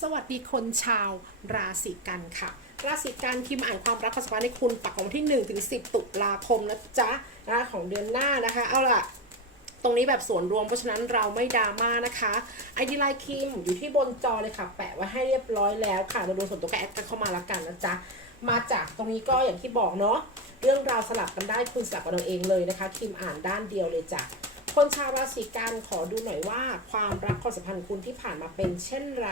สวัสดีคนชาวราศีกันค่ะ ราศีกันคิมอ่านความรักความสัมพันธ์ให้คุณปักของวันที่1ถึง10 ตุลาคมนะจ๊ะนะของเดือนหน้านะคะ เอาล่ะ ตรงนี้แบบส่วนรวมเพราะฉะนั้นเราไม่ดราม่านะคะไอดีไลน์คิมอยู่ที่บนจอเลยค่ะ แปะไว้ให้เรียบร้อยแล้วค่ะเราดูส่วนตัวก็แอดกันเข้ามาละกันนะจ๊ะมาจากตรงนี้ก็อย่างที่บอกเนาะเรื่องราวสลับกันได้คุณสลับกันเอาเองเลยนะคะคิมอ่านด้านเดียวเลยจ้ะคนชาวราศีกันขอดูหน่อยว่า ความรักความสัมพันธ์คุณที่ผ่านมาเป็นเช่นไร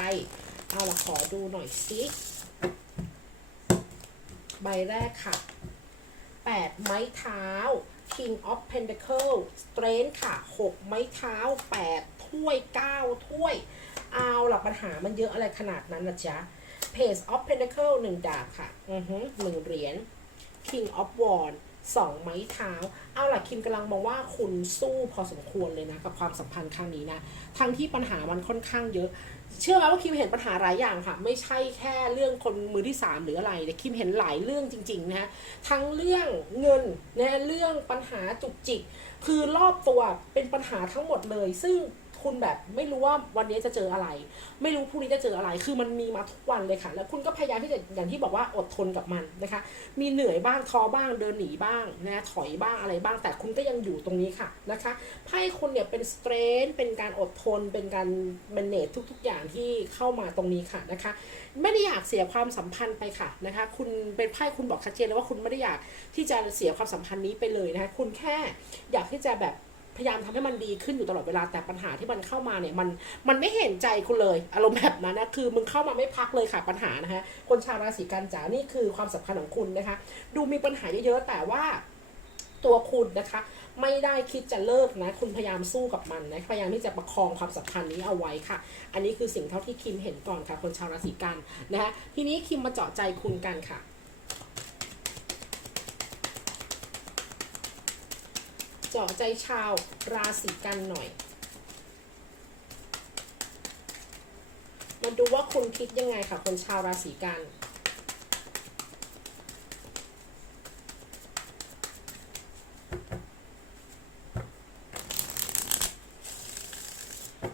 เอาละขอดูหน่อยสิใบแรกค่ะ 8 ไม้เท้า King of Pentacle Strength ค่ะ 6 ไม้เท้า 8 ถ้วย 9 ถ้วย เอาล่ะปัญหามันเยอะอะไรขนาดนั้นนะจ๊ะ Page of Pentacle 1 ดาบค่ะ อือฮึหนึ่งเหรียญ King of Wands สองไม้เท้า เอาล่ะคิมกำลังมองว่าคุณสู้พอสมควรเลยนะ กับความสัมพันธ์ครั้งนี้นะ ทั้งที่ปัญหามันค่อนข้างเยอะ เชื่อไหมว่าคิมเห็นปัญหาหลายอย่างค่ะ ไม่ใช่แค่เรื่องคนมือที่สามหรืออะไรแต่คิมเห็นหลายเรื่องจริงๆนะฮะทั้งเรื่องเงินนะเรื่องปัญหาจุกจิก คือรอบตัวเป็นปัญหาทั้งหมดเลย ซึ่ง คุณแบบไม่รู้ว่าวันนี้จะเจออะไร ไม่รู้พรุ่งนี้จะเจออะไร คือมันมีมาทุกวันเลยค่ะ แล้วคุณก็พยายามที่จะอย่างที่บอกว่าอดทนกับมันนะคะ มีเหนื่อยบ้างท้อบ้างเดินหนีบ้างนะถอยบ้างอะไรบ้าง แต่คุณก็ยังอยู่ตรงนี้ค่ะนะคะไพ่คุณเนี่ยเป็นสเตรนเป็นการอดทน เป็นการ manage ทุก ๆ อย่างที่เข้ามาตรงนี้ค่ะนะคะ ไม่ได้อยากเสียความสัมพันธ์ไปค่ะนะคะ คุณเป็นไพ่คุณบอกชัดเจนแล้วว่าคุณไม่ได้อยากที่จะเสียความสัมพันธ์นี้ไปเลยนะคะคุณแค่อยากที่จะแบบ พยายามทำให้มันดีขึ้นอยู่ตลอดเวลาแต่ปัญหาที่มันเข้ามาเนี่ยมันมันไม่เห็นใจคุณเลย อารมณ์แบบนั้นนะคือมึงเข้ามาไม่พักเลยค่ะปัญหานะคะคนชาวราศีกันจ๋านี่คือความสำคัญของคุณนะคะ ดูมีปัญหาเยอะๆแต่ว่าตัวคุณนะคะ ไม่ได้คิดจะเลิกนะ คุณพยายามสู้กับมันนะพยายามที่จะประคองความสัมพันธ์นี้เอาไว้ค่ะ อันนี้คือสิ่งเท่าที่คิมเห็นก่อนค่ะ คนชาวราศีกันนะคะทีนี้คิมมาเจาะใจคุณกันค่ะ เจาะใจชาวราศีกันหน่อย มาดูว่าคุณคิดยังไงค่ะ คนชาวราศีกัน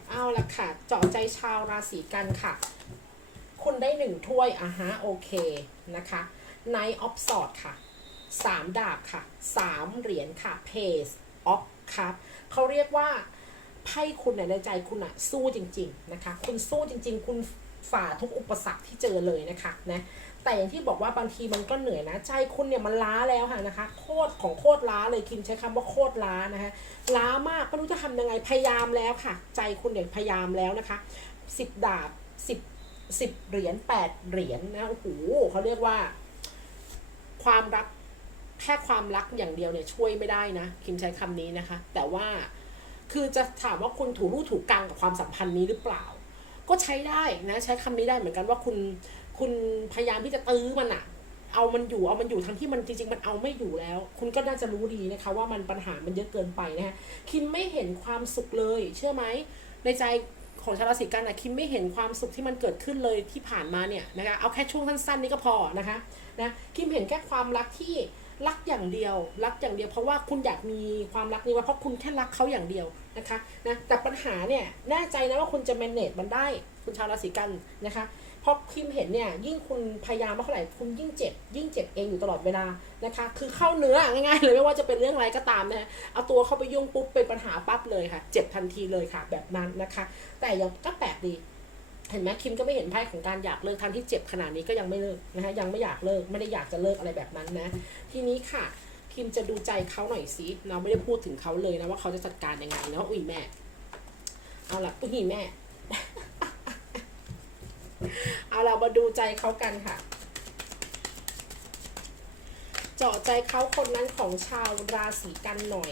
เอาละค่ะ เจาะใจชาวราศีกันค่ะ คุณได้หนึ่งถ้วยอะฮะ โอเคนะคะ Knight of s w o r d ค่ะสามดาบค่ะสามเหรียญค่ะ Page of Cup เขาเรียกว่าไพ่คุณในใจคุณอะสู้จริง ๆ นะคะ คุณสู้จริง ๆ คุณฝ่าทุกอุปสรรคที่เจอเลยนะคะนะแต่อย่างที่บอกว่าบางทีมันก็เหนื่อยนะใจคุณเนี่ยมันล้าแล้วค่ะนะคะ โคตรของโคตรล้าเลยคิมใช้คำว่าโคตรล้านะคะล้ามากไม่รู้จะทำยังไงพยายามแล้วค่ะ ใจคุณเนี่ยพยายามแล้วนะคะสิบดาบสิบสิบเหรียญแปดเหรียญนะโอ้โหเขาเรียกว่า ความรัก แค่ความรักอย่างเดียวเนี่ยช่วยไม่ได้นะ คิมใช้คำนี้นะคะ แต่ว่าคือจะถามว่าคุณถูรูถูกกลางกับความสัมพันธ์นี้หรือเปล่า ก็ใช้ได้นะใช้คำนี้ได้เหมือนกันว่าคุณคุณพยายามที่จะตื้อมันอะเอามันอยู่เอามันอยู่ทั้งที่มันจริงๆ มันเอาไม่อยู่แล้ว คุณก็น่าจะรู้ดีนะคะ ว่ามันปัญหามันเยอะเกินไปนะคะคิมไม่เห็นความสุขเลย เชื่อไหมในใจของชาวราศีกันนะคิมไม่เห็นความสุขที่มันเกิดขึ้นเลยที่ผ่านมาเนี่ยนะคะเอาแค่ช่วงสั้นๆนี้ก็พอนะคะนะคิมเห็นแค่ความรักที่ รักอย่างเดียว รักอย่างเดียว เพราะว่าคุณอยากมีความรักนี้ว่าเพราะคุณแค่รักเขาอย่างเดียวนะคะนะแต่ปัญหาเนี่ยแน่ใจนะว่าคุณจะ manage มันได้คุณชาวราศีกันนะคะเพราะคิมเห็นเนี่ยยิ่งคุณพยายามมากเท่าไหร่คุณยิ่งเจ็บ ยิ่งเจ็บเองอยู่ตลอดเวลานะคะ คือเข้าเนื้อง่ายๆเลยไม่ว่าจะเป็นเรื่องอะไรก็ตามนะเอาตัวเข้าไปยุ่งปุ๊บเป็นปัญหาปั๊บเลยค่ะ เจ็บทันทีเลยค่ะ แบบนั้นนะคะ แต่ยังก็แปลกดี เห็นไหมคิมก็ไม่เห็นไพ่ของการอยากเลิกทั้งที่เจ็บขนาดนี้ก็ยังไม่เลิกนะคะยังไม่อยากเลิกไม่ได้อยากจะเลิกอะไรแบบนั้นนะ ทีนี้ค่ะ คิมจะดูใจเขาหน่อยสิเราไม่ได้พูดถึงเขาเลยนะว่าเขาจะจัดการยังไงนะอุ้ยแม่ เอาละอุ้ยแม่ เอาเรามาดูใจเขากันค่ะ เจาะใจเขาคนนั้นของชาวราศีกันหน่อย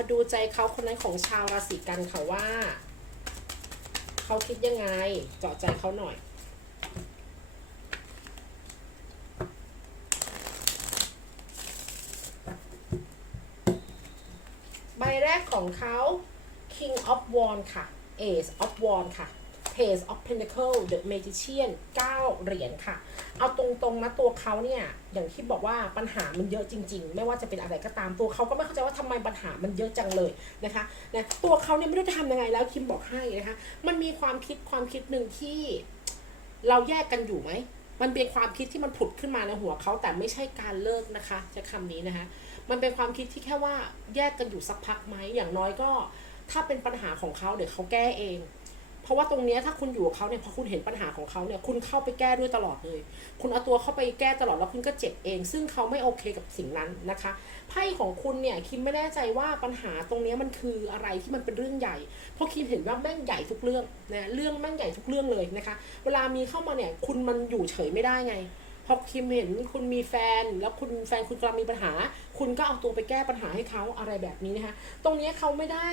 มาดูใจเขาคนนั้นของชาวราศีกันค่ะว่า เขาคิดยังไงเจาะใจเขาหน่อยใบแรกของเขา King of Wands ค่ะ Ace of Wands ค่ะ Page of Pentacle The Magician 9 เหรียญค่ะ เอาตรงๆนะตัวเขาเนี่ย อย่างที่บอกว่าปัญหามันเยอะจริง ๆ ไม่ว่าจะเป็นอะไรก็ตามตัวเขาก็ไม่เข้าใจว่าทำไมปัญหามันเยอะจังเลยนะคะนะตัวเขาเนี่ยไม่รู้จะทำยังไงแล้วคิมบอกให้นะคะ มันมีความคิดความคิดหนึ่งที่เราแยกกันอยู่ไหม มันเป็นความคิดที่มันผุดขึ้นมาในหัวเขาแต่ไม่ใช่การเลิกนะคะใช้คำนี้นะคะ มันเป็นความคิดที่แค่ว่าแยกกันอยู่สักพักไหมอย่างน้อยก็ถ้าเป็นปัญหาของเขาเดี๋ยวเขาแก้เอง เพราะว่าตรงนี้ถ้าคุณอยู่กับเขาเนี่ยพอคุณเห็นปัญหาของเขาเนี่ยคุณเข้าไปแก้ด้วยตลอดเลย คุณเอาตัวเข้าไปแก้ตลอดแล้วคุณก็เจ็บเอง ซึ่งเขาไม่โอเคกับสิ่งนั้นนะคะไพ่ของคุณเนี่ยคิมไม่แน่ใจว่าปัญหาตรงนี้มันคืออะไรที่มันเป็นเรื่องใหญ่ เพราะคิมเห็นว่าแม่งใหญ่ทุกเรื่องนะเรื่องแม่งใหญ่ทุกเรื่องเลยนะคะ เวลามีเข้ามาเนี่ยคุณมันอยู่เฉยไม่ได้ไงพอคิมเห็นคุณมีแฟน แล้วคุณแฟนคุณกำลังมีปัญหา คุณก็เอาตัวไปแก้ปัญหาให้เขาอะไรแบบนี้นะคะ ตรงนี้เขาไม่ได้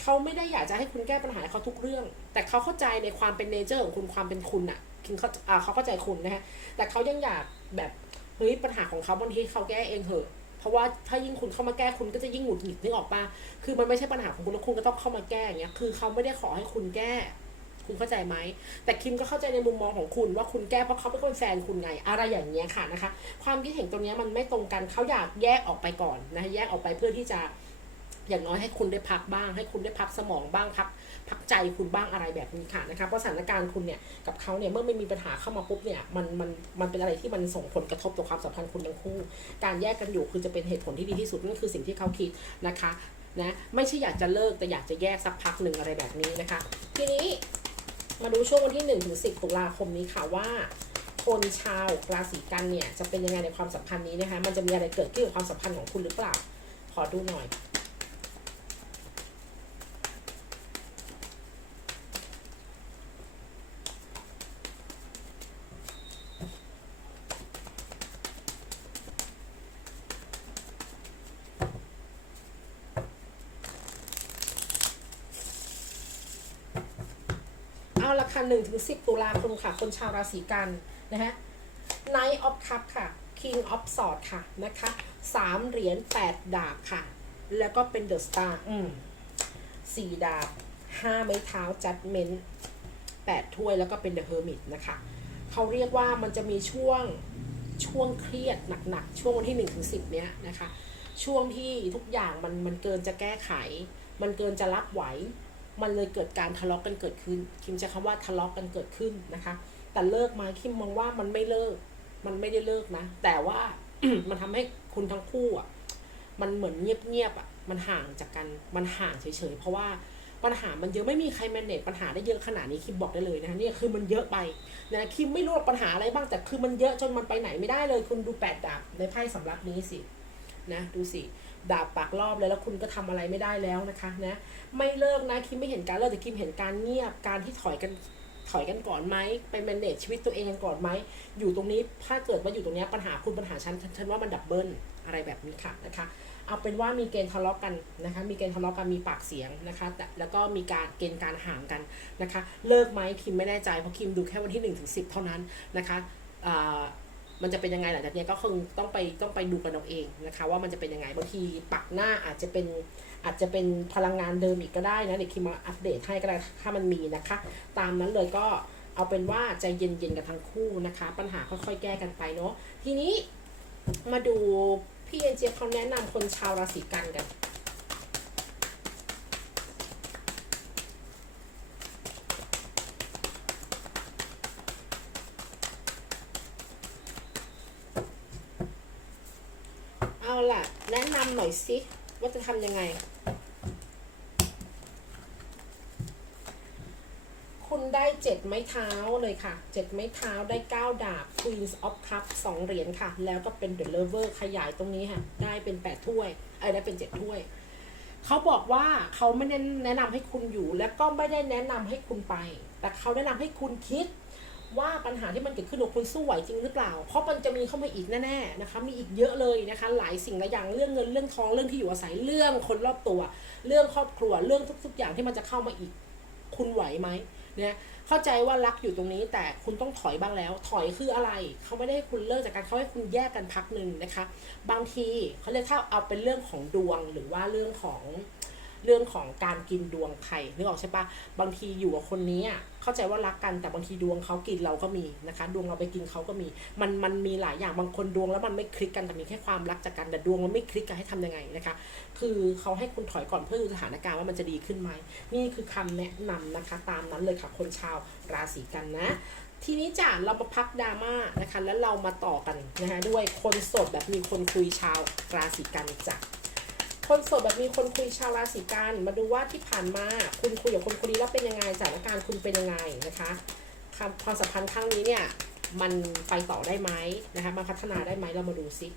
เขาไม่ได้อยากจะให้คุณแก้ปัญหาเขาทุกเรื่อง แต่เขาเข้าใจในความเป็นเนเจอร์ของคุณความเป็นคุณอะคิมเขาอ่าเขาเข้าใจคุณนะคะแต่เขายังอยากแบบเฮ้ยปัญหาของเขาบางทีเขาแก้เองเหอะเพราะว่าถ้ายิ่งคุณเข้ามาแก้คุณก็จะยิ่งหงุดหงิดนึกออกปะคือมันไม่ใช่ปัญหาของคุณแล้วคุณก็ต้องเข้ามาแก้อย่างเงี้ยคือเขาไม่ได้ขอให้คุณแก้ คุณเข้าใจไหม แต่คิมก็เข้าใจในมุมมองของคุณว่าคุณแก้เพราะเขาเป็นคนแฟนคุณไง อะไรอย่างเงี้ยค่ะนะคะ ความคิดเห็นตรงนี้มันไม่ตรงกันเขาอยากแยกออกไปก่อนนะแยกออกไปเพื่อที่จะ อย่างน้อยให้คุณได้พักบ้าง ให้คุณได้พักสมองบ้างพักพักใจคุณบ้างอะไรแบบนี้ค่ะนะคะเพราะสถานการณ์คุณเนี่ยกับเขาเนี่ยเมื่อไม่มีปัญหาเข้ามาปุ๊บเนี่ยมันมันมันเป็นอะไรที่มันส่งผลกระทบต่อความสัมพันธ์คุณทั้งคู่ การแยกกันอยู่คือจะเป็นเหตุผลที่ดีที่สุดนั่นคือสิ่งที่เขาคิดนะคะนะไม่ใช่อยากจะเลิกแต่อยากจะแยกสักพักหนึ่งอะไรแบบนี้นะคะ ทีนี้มาดูช่วงวันที่1ถึง10ตุลาคมนี้ค่ะว่าคนชาวราศีกันเนี่ยจะเป็นยังไงในความสัมพันธ์นี้นะคะ มันจะมีอะไรเกิดขึ้นกับความสัมพันธ์ของคุณหรือเปล่า ขอดูหน่อย เอาละค่ะ1ถึง10ตุลาคมค่ะ คนชาวราศีกันนะฮะ Knight of Cup ค่ะ King of Swords ค่ะนะคะสามเหรียญ8ดาบค่ะ แล้วก็เป็น The Star อืมสี่ดาบห้าไม้เท้า Judgment 8ถ้วยแล้วก็เป็น The Hermit นะคะเขาเรียกว่ามันจะมีช่วงช่วงเครียดหนักๆ ช่วงวันที่1ถึง10เนี้ยนะคะ ช่วงที่ทุกอย่างมันมันเกินจะแก้ไข มันเกินจะรับไหว มันเลยเกิดการทะเลาะกันเกิดขึ้น คิมใช้คำว่าทะเลาะกันเกิดขึ้นนะคะ แต่เลิกไหมคิมมองว่ามันไม่เลิก มันไม่ได้เลิกนะ แต่ว่ามันทำให้คุณทั้งคู่อะ มันเหมือนเงียบๆอะ มันห่างจากกัน มันห่างเฉยๆ เพราะว่าปัญหามันเยอะไม่มีใครแมเนจปัญหาได้เยอะขนาดนี้คิมบอกได้เลยนะคะเนี่ยคือมันเยอะไปนะคิมไม่รู้ว่าปัญหาอะไรบ้างแต่คือมันเยอะจนมันไปไหนไม่ได้เลย คุณดูแปดดาบในไพ่สำรับนี้สินะดูสิ ดาบปากรอบเลยแล้วคุณก็ทำอะไรไม่ได้แล้วนะคะนะไม่เลิกนะคิมไม่เห็นการเลิกแต่คิมเห็นการเงียบการที่ถอยกันถอยกันก่อนไหมไปแมเนจชีวิตตัวเองกันก่อนไหมอยู่ตรงนี้ถ้าเกิดว่าอยู่ตรงนี้ปัญหาคุณปัญหาฉันฉันว่ามันดับเบิลอะไรแบบนี้ค่ะนะคะเอาเป็นว่ามีเกณฑ์ทะเลาะกันนะคะ มีเกณฑ์ทะเลาะกันมีปากเสียงนะคะแต่แล้วก็มีการเกณฑ์การห่างกันนะคะ เลิกไหมคิมไม่แน่ใจเพราะคิมดูแค่วันที่1นถึงสิเท่านั้นนะคะอ่า มันจะเป็นยังไงหลังจากนี้ก็คงต้องไปต้องไปดูกันเอาเองนะคะ ว่ามันจะเป็นยังไงบางทีปักหน้าอาจจะเป็นอาจจะเป็นพลังงานเดิมอีกก็ได้นะเดี๋ยวคิมมาอัปเดตให้ก็ได้ถ้ามันมีนะคะ ตามนั้นเลยก็เอาเป็นว่าใจเย็นๆกันทั้งคู่นะคะ ปัญหาค่อยๆแก้กันไปเนาะทีนี้มาดูพี่เอ็นเจยเขาแนะนำคนชาวราศีกันกัน ล่ะ แนะนำหน่อยสิว่าจะทำยังไง คุณได้เจ็ดไม้เท้าเลยค่ะ เจ็ดไม้เท้าได้เก้าดาบ Queens of Cup สองเหรียญค่ะ แล้วก็เป็น The Lover ขยายตรงนี้ค่ะ ได้เป็นแปดถ้วยเอ้ได้เป็นเจ็ดถ้วย เขาบอกว่าเขาไม่ได้แนะนำให้คุณอยู่ และก็ไม่ได้แนะนำให้คุณไป แต่เขาแนะนำให้คุณคิด ว่าปัญหาที่มันเกิดขึ้นของคุณสู้ไหวจริงหรือเปล่า เพราะมันจะมีเข้ามาอีกแน่ๆนะคะ มีอีกเยอะเลยนะคะ หลายสิ่งหลายอย่างเรื่องเงินเรื่องทองเรื่องที่อยู่อาศัยเรื่องคนรอบตัว เรื่องครอบครัวเรื่องทุก ๆ อย่างที่มันจะเข้ามาอีก คุณไหวไหมเนี่ยเข้าใจว่ารักอยู่ตรงนี้แต่คุณต้องถอยบ้างแล้ว ถอยคืออะไร เขาไม่ได้ให้คุณเลิกจากการเขาให้คุณแยกกันพักหนึ่งนะคะ บางทีเขาเรียกถ้าเอาเป็นเรื่องของดวงหรือว่าเรื่องของเรื่องของการกินดวงใครนึกออกใช่ปะบางทีอยู่กับคนนี้ เข้าใจว่ารักกันแต่บางทีดวงเขากินเราก็มีนะคะ ดวงเราไปกินเขาก็มี มันมันมีหลายอย่างบางคนดวงแล้วมันไม่คลิกกันแต่มีแค่ความรักจากกันแต่ดวงมันไม่คลิกกันให้ทำยังไงนะคะ คือเขาให้คุณถอยก่อนเพื่อดูสถานการณ์ว่ามันจะดีขึ้นไหมนี่คือคำแนะนำนะคะ ตามนั้นเลยค่ะคนชาวราศีกันนะทีนี้จ้ะเรามาพักดราม่านะคะ แล้วเรามาต่อกันนะคะด้วยคนโสดแบบมีคนคุยชาวราศีกันจ้ะ คนโสดแบบมีคนคุยชาวราศีกัน มาดูว่าที่ผ่านมาคุณคุยกับคนคนนี้แล้วเป็นยังไงสถานการณ์คุณเป็นยังไงนะคะความสัมพันธ์ครั้งนี้เนี่ยมันไปต่อได้ไหมนะคะมันพัฒนาได้ไหมเรามาดูซิ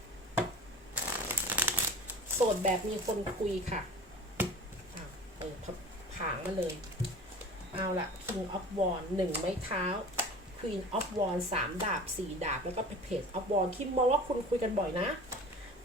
โสดแบบมีคนคุยค่ะเออผางมาเลย เอาละ King of w a n d หนึ่งไม้เท้า Queen of w a n d สามดาบสี่ดาบ แล้วก็ Page of w a n d คิดมองว่าคุณคุยกันบ่อยนะ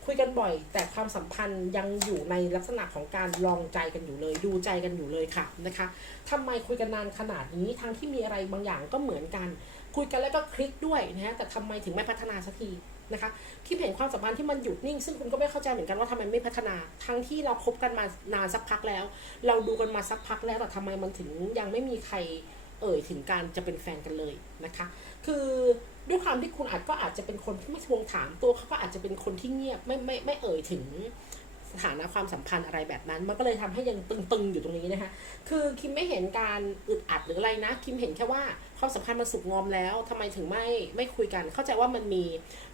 คุยกันบ่อย แต่ความสัมพันธ์ยังอยู่ในลักษณะของการลองใจกันอยู่เลย ดูใจกันอยู่เลยค่ะนะคะทำไมคุยกันนานขนาดนี้ทั้งที่มีอะไรบางอย่างก็เหมือนกัน คุยกันแล้วก็คลิกด้วยนะฮะแต่ทำไมถึงไม่พัฒนาสักทีนะคะคิดเห็นความสัมพันธ์ที่มันหยุดนิ่ง ซึ่งคุณก็ไม่เข้าใจเหมือนกันว่าทำไมไม่พัฒนา ทั้งที่เราคบกันมานานสักพักแล้ว เราดูกันมาสักพักแล้วแต่ทำไมมันถึงยังไม่มีใคร เอ่ยถึงการจะเป็นแฟนกันเลยนะคะ คือด้วยความที่คุณอาจก็อาจจะเป็นคนที่ไม่ทวงถามตัวเขาก็อาจจะเป็นคนที่เงียบไม่ไม่ไม่เอ่ยถึง สถานะความสัมพันธ์อะไรแบบนั้น มันก็เลยทำให้ยังตึงๆอยู่ตรงนี้นะคะ คือคิมไม่เห็นการอึดอัดหรืออะไรนะ คิมเห็นแค่ว่าความสัมพันธ์มันสุกงอมแล้วทำไมถึงไม่ไม่คุยกัน เข้าใจว่ามันมี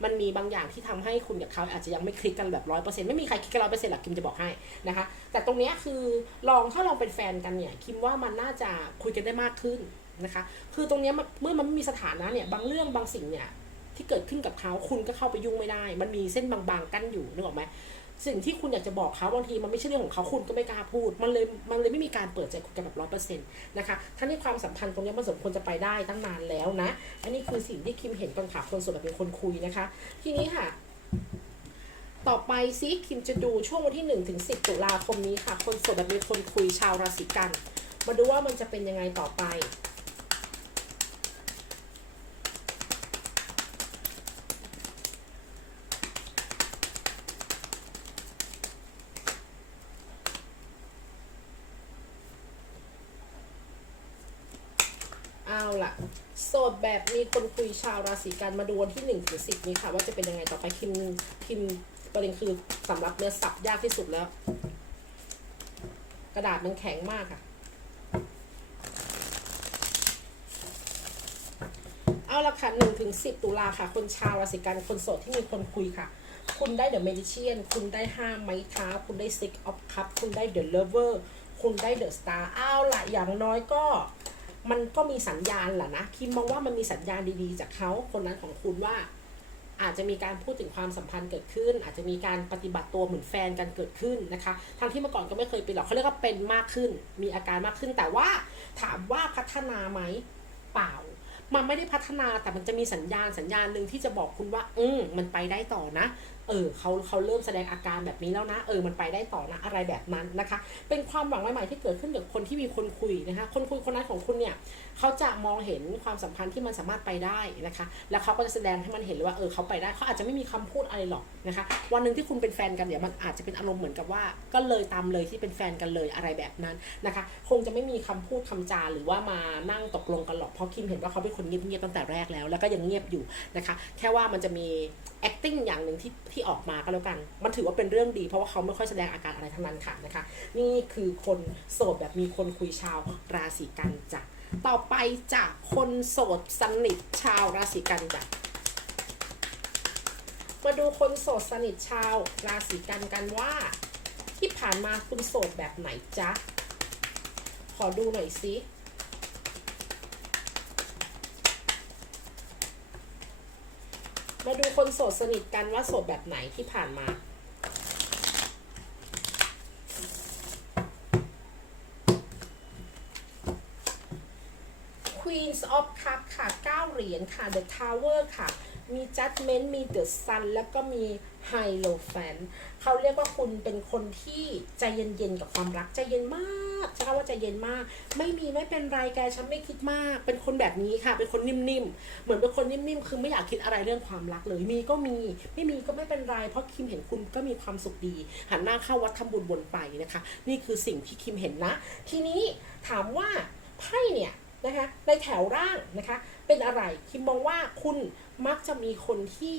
มันมีบางอย่างที่ทำให้คุณกับเขาอาจจะยังไม่คลิกกันแบบร้อยเปอร์เซ็นต์ไม่มีใครคลิกกันร้อยเปอร์เซ็นต์หรอกคิมจะบอกให้นะคะ แต่ตรงเนี้ยคือลองถ้าลองเป็นแฟนกันเนี่ย คิมว่ามันน่าจะคุยกันได้มากขึ้นนะคะ คือตรงเนี้ยเมื่อมันไม่มีสถานะเนี่ยบางเรื่องบางสิ่งเนี่ยที่เกิดขึ้นกับเขาคุณก็เข้าไปยุ่งไม่ได้ มันมีเส้นบางๆกั้นอยู่นึกออกไหม สิ่งที่คุณอยากจะบอกเขาบางทีมันไม่ใช่เรื่องของเขาคุณก็ไม่กล้าพูด มันเลยมันเลยไม่มีการเปิดใจคุยกันแบบร้อยเปอร์เซ็นต์นะคะทั้งที่ความสัมพันธ์ตรงนี้มันสมควรจะไปได้ตั้งนานแล้วนะ อันนี้คือสิ่งที่คิมเห็นตอนขาคนโสดแบบเป็นคนคุยนะคะ ทีนี้ค่ะ ต่อไปซิคิมจะดูช่วงวันที่1ถึง10 ตุลาคมนี้ค่ะ คนโสดแบบเป็นคนคุยชาวราศีกัน มาดูว่ามันจะเป็นยังไงต่อไป เอาล่ะ โสดแบบมี คนคุยชาวราศีกันมาดูวันที่หนึ่งถึงสิบนี้ค่ะ ว่าจะเป็นยังไงต่อไปคิมคิมประเด็นคือสำหรับเนื้อสับยากที่สุดแล้ว กระดาษมันแข็งมากค่ะ เอาละค่ะหนึ่งถึงสิบตุลาค่ะ คนชาวราศีกันคนโสดที่มีคนคุยค่ะคุณได้เดอะเมดิเชียนคุณได้ห้าไม้เท้า คุณได้ซิกออฟคัพคุณได้เดอะเลเวอร์ คุณได้เดอะสตาร์เอาละอย่างน้อยก็ มันก็มีสัญญาณแหละนะคิมมองว่ามันมีสัญญาณดีๆ จากเขาคนนั้นของคุณว่า อาจจะมีการพูดถึงความสัมพันธ์เกิดขึ้น อาจจะมีการปฏิบัติตัวเหมือนแฟนกันเกิดขึ้นนะคะทั้งที่เมื่อก่อนก็ไม่เคยเป็นหรอกเขาเรียกว่าเป็นมากขึ้น มีอาการมากขึ้น แต่ว่าถามว่าพัฒนาไหมเปล่า มันไม่ได้พัฒนาแต่มันจะมีสัญญาณสัญญาณหนึ่งที่จะบอกคุณว่า อืมมันไปได้ต่อนะ เออเขาเขาเริ่มแสดงอาการแบบนี้แล้วนะ เออมันไปได้ต่อนะอะไรแบบนั้นนะคะ เป็นความหวังใหม่ๆที่เกิดขึ้นกับคนที่มีคนคุยนะคะ คนคุยคนนั้นของคุณเนี่ยเขาจะมองเห็นความสัมพันธ์ที่มันสามารถไปได้นะคะ แล้วเขาก็จะแสดงให้มันเห็นเลยว่าเออเขาไปได้เขาอาจจะไม่มีคำพูดอะไรหรอกนะคะ วันหนึ่งที่คุณเป็นแฟนกันเนี่ยมันอาจจะเป็นอารมณ์เหมือนกับว่า ก็เลยตามเลยที่เป็นแฟนกันเลยอะไรแบบนั้นนะคะ คงจะไม่มีคำพูดคำจาหรือว่ามานั่งตกลงกันหรอกเพราะคิมเห็นว่าเขาเป็นคนเงียบๆตั้งแต่แรกแล้ว แล้วก็ยังเงียบอยู่นะคะ แค่ว่ามันจะมี acting อย่างหนึ่งที่ที่ออกมาก็แล้วกัน มันถือว่าเป็นเรื่องดี เพราะว่าเขาไม่ค่อยแสดงอาการอะไรทั้งนั้นค่ะนะคะ นี่คือคนโสดแบบมีคนคุยชาวราศีกันจ้ะต่อไปจากคนโสดสนิทชาวราศีกันจ้ะมาดูคนโสดสนิทชาวราศีกันกันว่า ที่ผ่านมาคุณโสดแบบไหนจ๊ะ ขอดูหน่อยสิ มาดูคนโสดสนิทกันว่าโสดแบบไหนที่ผ่านมา Queens of Cup ค่ะ9เหรียญค่ะ The Tower ค่ะ มี Judgment มี The Sun แล้วก็มี Hierophant เขาเรียกว่าคุณเป็นคนที่ใจเย็นๆ กับความรักใจเย็นมากาว่าใจเย็นมาก ไม่มีไม่เป็นไรแกฉันไม่คิดมาก เป็นคนแบบนี้ค่ะ เป็นคนนิ่มๆ เหมือนเป็นคนนิ่มๆ คือไม่อยากคิดอะไรเรื่องความรักเลย มีก็มี ไม่มีก็ไม่เป็นไร เพราะคิมเห็นคุณก็มีความสุขดี หันหน้าเข้าวัดทำบุญบนไปนะคะ นี่คือสิ่งที่คิมเห็นนะ ทีนี้ถามว่าไพ่เนี่ยนะคะในแถวร่างนะคะเป็นอะไร คิมมองว่าคุณมักจะมีคนที่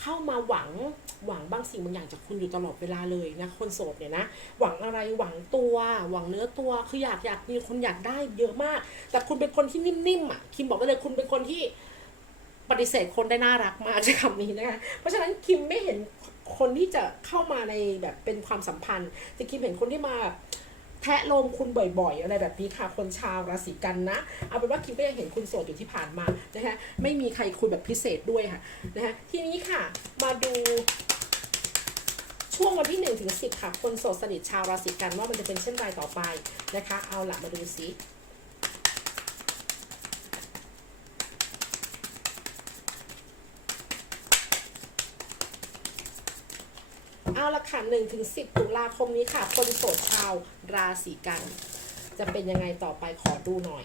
เข้ามาหวังหวังบางสิ่งบางอย่างจากคุณอยู่ตลอดเวลาเลยนะคนโสดเนี่ยนะหวังอะไรหวังตัว หวังเนื้อตัวคืออยากอยากมีคนอยากได้เยอะมาก แต่คุณเป็นคนที่นิ่มๆอะคิมบอกได้เลยคุณเป็นคนที่ปฏิเสธคนได้น่ารักมากใช้คำนี้นะคะเพราะฉะนั้นคิมไม่เห็นคนที่จะเข้ามาในแบบเป็นความสัมพันธ์ แต่คิมเห็นคนที่มา แทะลมคุณบ่อยๆ อะไรแบบนี้ค่ะ คนชาวราศีกันนะ เอาเป็นว่าคิมก็ยังเห็นคุณโสดอยู่ที่ผ่านมานะคะ ไม่มีใครคุยแบบพิเศษด้วยค่ะนะคะ ทีนี้ค่ะ มาดูช่วงวันที่1ถึง10ค่ะ คนโสดสนิทชาวราศีกันว่ามันจะเป็นเช่นไรต่อไปนะคะ เอาหละมาดูซิ เอาละค่ะ1ถึง10ตุลาคมนี้ค่ะ คนโสดชาวราศีกัน จะเป็นยังไงต่อไปขอดูหน่อย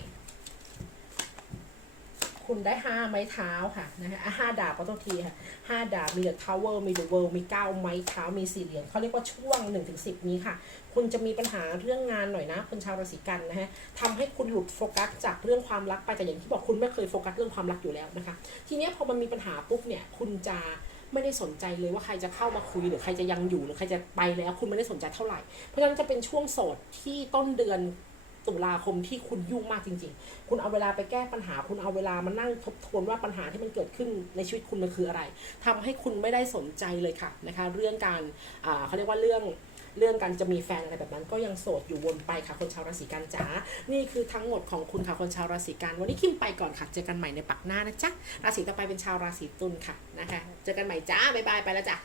คุณได้ห้าไม้เท้าค่ะนะคะห้าดาบก็ต้องทีค่ะห้าดาบมีเดอะทาวเวอร์มีเดอะเวิลด์มีเก้าไม้เท้ามีสี่เหรียญเขาเรียกว่าช่วง1นถึงสินี้ค่ะ คุณจะมีปัญหาเรื่องงานหน่อยนะคนชาวราศีกันนะฮะทำให้คุณหลุดโฟกัสจากเรื่องความรักไปแต่อย่างที่บอกคุณไม่เคยโฟกัสเรื่องความรักอยู่แล้วนะคะ ทีเนี้ยพอมันมีปัญหาปุ๊บเนี่ยคุณจะ ไม่ได้สนใจเลยว่าใครจะเข้ามาคุยหรือใครจะยังอยู่หรือใครจะไปแล้วคุณไม่ได้สนใจเท่าไหร่ เพราะฉะนั้นจะเป็นช่วงโสดที่ต้นเดือนตุลาคมที่คุณยุ่งมากจริง ๆ คุณเอาเวลาไปแก้ปัญหา คุณเอาเวลามานั่งทบทวนว่าปัญหาที่มันเกิดขึ้นในชีวิตคุณมันคืออะไรทำให้คุณไม่ได้สนใจเลยค่ะนะคะ เรื่องการเขาเรียกว่าเรื่อง เรื่องการจะมีแฟนอะไรแบบนั้น ก็ยังโสดอยู่วนไปค่ะคนชาวราศีกันจ๋า นี่คือทั้งหมดของคุณค่ะคนชาวราศีกันวันนี้คิมไปก่อนค่ะ เจอกันใหม่ในปักหน้านะจ๊ะ ราศีต่อไปเป็นชาวราศีตุลค่ะนะคะ เจอกันใหม่จ้าบ๊ายบายไปแล้วจ้ะ